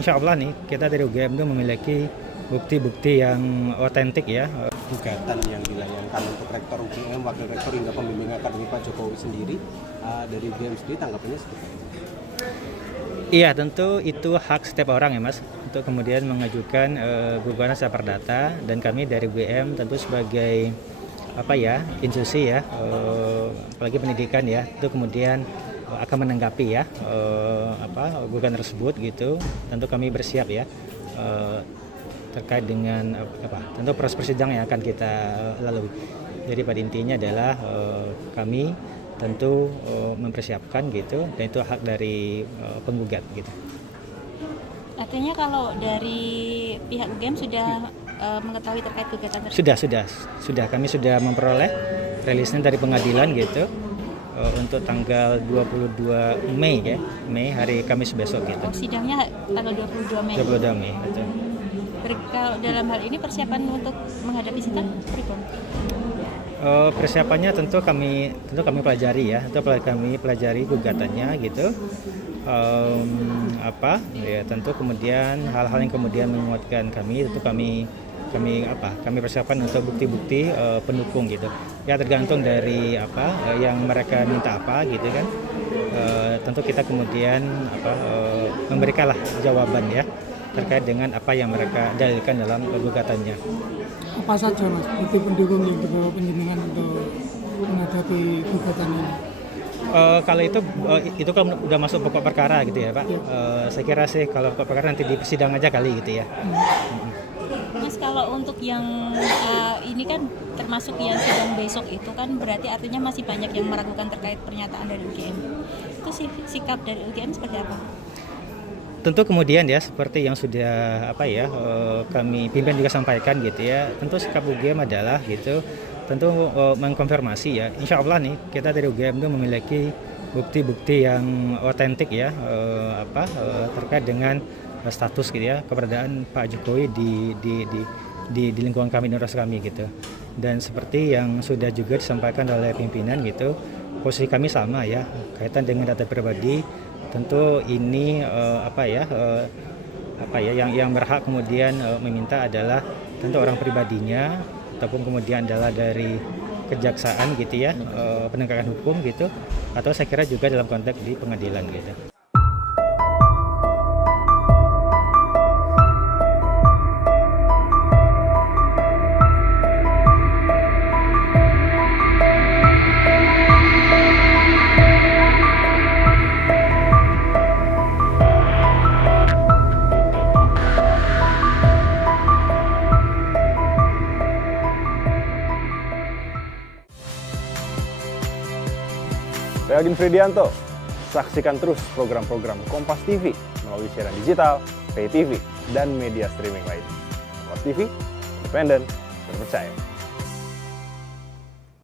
Insya Allah nih, kita dari UGM itu memiliki bukti-bukti yang otentik ya. Gugatan yang dilayangkan untuk Rektor UGM, Wakil Rektor hingga Pembimbing Akademi Pak Jokowi sendiri, dari UGM sendiri tanggapannya seperti apa? Iya, tentu itu hak setiap orang ya Mas, untuk kemudian mengajukan gugatan secara perdata, dan kami dari UGM tentu sebagai institusi ya, apalagi pendidikan ya, itu kemudian akan menanggapi ya gugatan tersebut gitu. Tentu kami bersiap ya terkait dengan tentu proses persidangan yang akan kita lalui. Jadi pada intinya adalah kami tentu mempersiapkan gitu, dan itu hak dari penggugat gitu. Artinya kalau dari pihak UGM sudah mengetahui terkait gugatan tersebut? Sudah kami sudah memperoleh rilisnya dari pengadilan gitu untuk tanggal 22 Mei ya, hari Kamis besok gitu. Oh, sidangnya tanggal 22 Mei. 22 Mei betul. Kalau dalam hal ini persiapan untuk menghadapi sidang pribadi? Persiapannya tentu kami pelajari ya, kami pelajari gugatannya gitu. Tentu kemudian hal-hal yang kemudian menguatkan kami, tentu kami persiapkan untuk bukti-bukti pendukung gitu. Ya tergantung dari yang mereka minta gitu kan. Tentu kita kemudian memberikanlah jawaban ya terkait dengan apa yang mereka dalilkan dalam gugatannya. Apa saja Mas bukti pendukung yang dibawa penjenengan untuk menghadapi gugatan ini? Kalau itu kan udah masuk pokok perkara gitu ya Pak. Saya kira sih kalau pokok perkara nanti di persidangan aja kali gitu ya. Mas, kalau untuk yang ini kan termasuk yang sidang besok itu kan berarti artinya masih banyak yang meragukan terkait pernyataan dari UGM. Itu sikap dari UGM seperti apa? Tentu kemudian ya seperti yang sudah kami pimpinan juga sampaikan gitu ya. Tentu sikap UGM adalah gitu. Tentu mengkonfirmasi ya. Insya Allah nih kita dari UGM itu memiliki bukti-bukti yang otentik ya terkait dengan status gitu ya, keberadaan Pak Jokowi di lingkungan kami, di universitas kami gitu. Dan seperti yang sudah juga disampaikan oleh pimpinan gitu, posisi kami sama ya kaitan dengan data pribadi. Tentu ini yang berhak kemudian meminta adalah tentu orang pribadinya, ataupun kemudian adalah dari kejaksaan gitu ya, penegakan hukum gitu, atau saya kira juga dalam konteks di pengadilan gitu. Saya Agin Fridianto. Saksikan terus program-program Kompas TV melalui siaran digital, pay TV, dan media streaming lain. Kompas TV, independen, terpercaya.